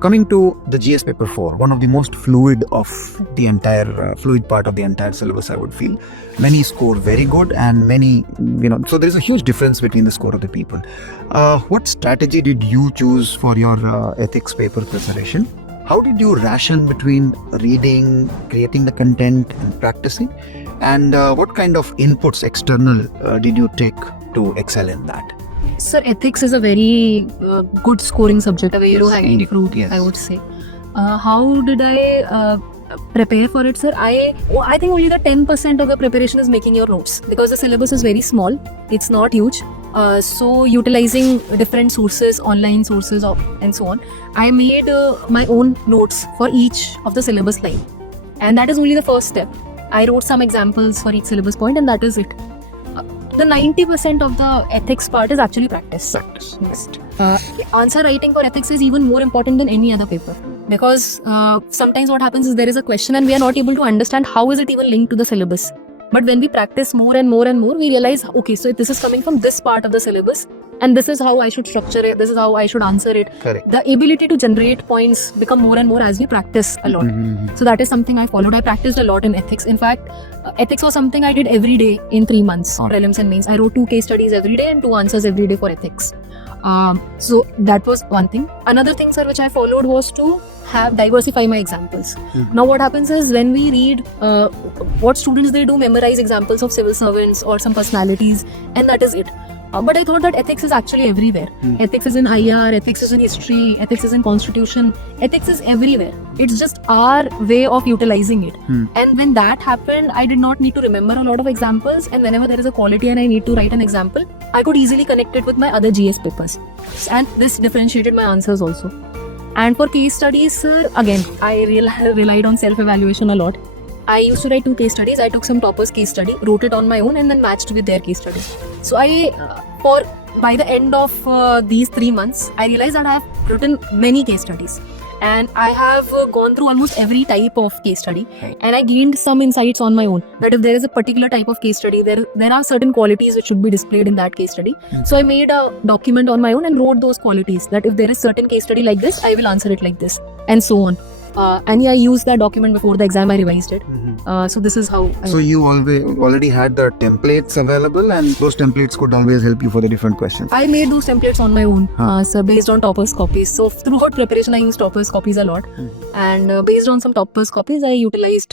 Coming to the GS paper 4, one of the most fluid of the entire fluid part of the entire syllabus, I would feel. Many score very good and many, so there is a huge difference between the score of the people. What strategy did you choose for your ethics paper preparation? How did you ration between reading, creating the content and practicing? And what kind of inputs external did you take to excel in that? Sir, ethics is a very good scoring subject, a very low-hanging fruit, yes. I would say. How did I prepare for it, sir? I think only the 10% of the preparation is making your notes, because the syllabus is very small. It's not huge. So utilizing different sources, online sources and so on, I made my own notes for each of the syllabus line. And that is only the first step. I wrote some examples for each syllabus point, and that is it. The 90% of the ethics part is actually practice. Answer writing for ethics is even more important than any other paper, because sometimes what happens is there is a question and we are not able to understand how is it even linked to the syllabus. But when we practice more and more and more, we realize, okay, so this is coming from this part of the syllabus, and this is how I should structure it, this is how I should answer it. Correct. The ability to generate points become more and more as we practice a lot. So that is something I followed. I practiced a lot in ethics. In fact, ethics was something I did every day in 3 months, prelims and mains. I wrote 2 case studies every day and 2 answers every day for ethics. So that was one thing. Another thing, sir, which I followed was to diversify my examples. Now what happens is, when we read what students, they do memorize examples of civil servants or some personalities, and that is it. But I thought that ethics is actually everywhere. Ethics is in IR, ethics is in history, ethics is in constitution, ethics is everywhere. It's just our way of utilizing it. And when that happened, I did not need to remember a lot of examples, and whenever there is a quality and I need to write an example, I could easily connect it with my other GS papers. And this differentiated my answers also. And for case studies, sir, again, I relied on self-evaluation a lot. I used to write 2 case studies. I took some toppers' case study, wrote it on my own, and then matched with their case studies. So by the end of these 3 months, I realized that I have written many case studies. And I have gone through almost every type of case study, and I gained some insights on my own, that if there is a particular type of case study, there are certain qualities which should be displayed in that case study. So I made a document on my own and wrote those qualities, that if there is certain case study like this, I will answer it like this, and so on. And I used that document before the exam. I revised it. So this is how. So you already had the templates available, and those templates could always help you for the different questions. I made those templates on my own, so based on toppers copies. So throughout preparation, I used toppers copies a lot, and based on some toppers copies, I utilized